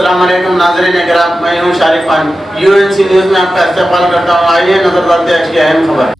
अस्सलाम वालेकुम नाज़रीन इकराम, मैं हूं शारिक खान। यूएनसी न्यूज़ में आपका इस्तकबाल करता हूं। आइए नजर डालते हैं आज की अहम खबर।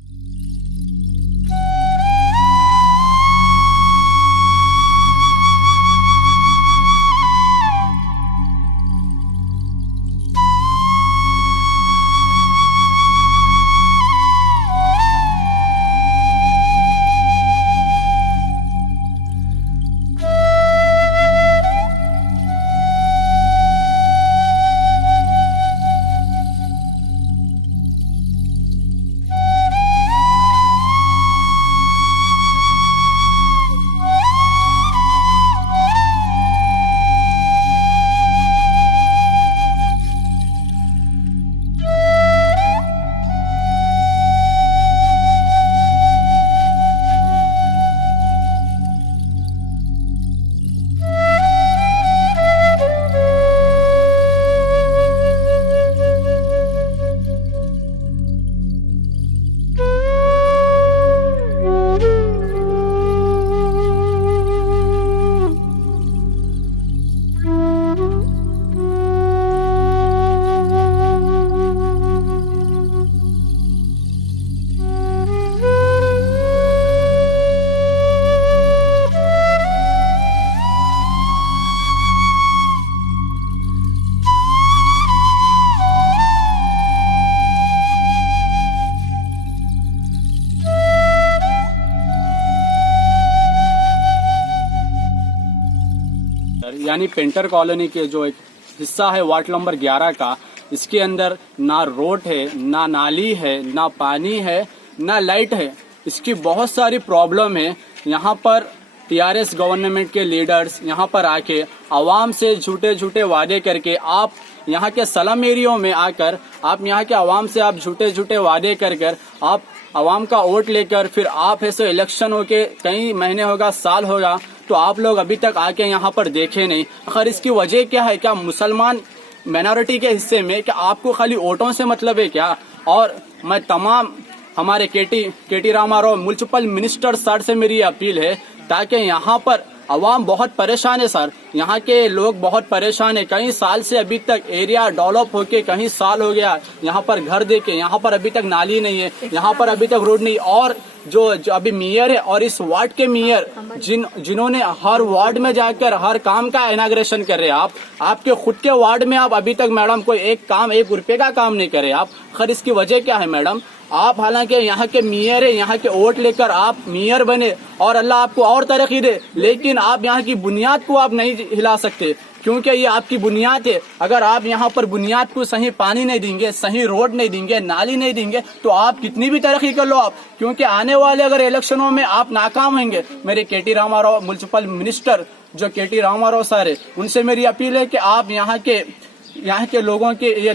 यानी पेंटर कॉलोनी के जो एक हिस्सा है वार्ड नंबर 11 का, इसके अंदर ना रोड है, ना नाली है, ना पानी है, ना लाइट है। इसकी बहुत सारी प्रॉब्लम है। यहाँ पर टीआरएस गवर्नमेंट के लीडर्स यहाँ पर आके आवाम से झूठे झूठे वादे करके, आप यहाँ के स्लम एरियो में आकर आप यहाँ के आवाम से आप झूठे झूठे वादे कर आप आवाम का वोट लेकर फिर आप ऐसे इलेक्शन होके कई महीने होगा, साल होगा, तो आप लोग अभी तक आके यहाँ पर देखे नहीं। आखिर इसकी वजह क्या है? क्या मुसलमान माइनॉरिटी के हिस्से में क्या आपको खाली वोटों से मतलब है क्या? और मैं तमाम हमारे केटी रामाराव म्युनिसिपल मिनिस्टर सर से मेरी अपील है, ताकि यहाँ पर अवाम बहुत परेशान है सर। यहाँ के लोग बहुत परेशान है। कई साल से अभी तक एरिया डेवलप होके कहीं साल हो गया, यहाँ पर घर देके यहाँ पर अभी तक नाली नहीं है, यहाँ पर अभी तक रोड नहीं। और जो अभी मेयर है और इस वार्ड के मेयर जिन्होंने हर वार्ड में जाकर हर काम का इनाग्रेशन कर रहे हैं, आपके खुद के वार्ड में आप अभी तक मैडम कोई एक रुपए का काम नहीं करे आप। खैर इसकी वजह क्या है मैडम? आप हालांकि यहाँ के मेयर है, यहाँ के वोट लेकर आप मेयर बने और अल्लाह आपको और तरक्की दे, लेकिन आप यहाँ की बुनियाद को आप नहीं हिला सकते, क्योंकि ये आपकी बुनियाद है। अगर आप यहाँ पर बुनियाद को सही पानी नहीं देंगे, सही रोड नहीं देंगे, नाली नहीं देंगे, तो आप कितनी भी तरक्की कर लो आप, क्योंकि आने वाले अगर इलेक्शनों में आप नाकाम होंगे। मेरे केटी रामाराव म्युनिसिपल मिनिस्टर जो केटी रामाराव सर है, उनसे मेरी अपील है कि आप यहाँ के लोगों के ये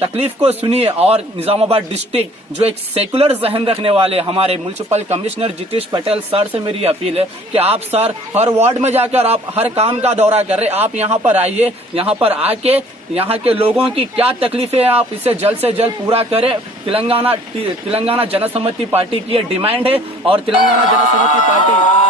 तकलीफ को सुनिए। और निजामाबाद डिस्ट्रिक्ट जो एक सेकुलर जहन रखने वाले हमारे municipal commissioner Jitesh Patel sir से मेरी अपील है कि आप सर हर वार्ड में जाकर आप हर काम का दौरा कर रहे, आप यहाँ पर आइए, यहाँ पर आके यहाँ के लोगों की क्या तकलीफें हैं आप इसे जल्द से जल्द पूरा करें। तेलंगाना जनसम्मति पार्टी की ये डिमांड है और तेलंगाना जनसम्मति पार्टी